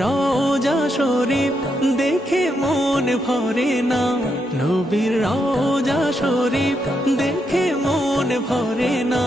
রওজা শরীফ দেখে মন ভরে না, নবীর রওজা শরীফ দেখে মন ভরে না।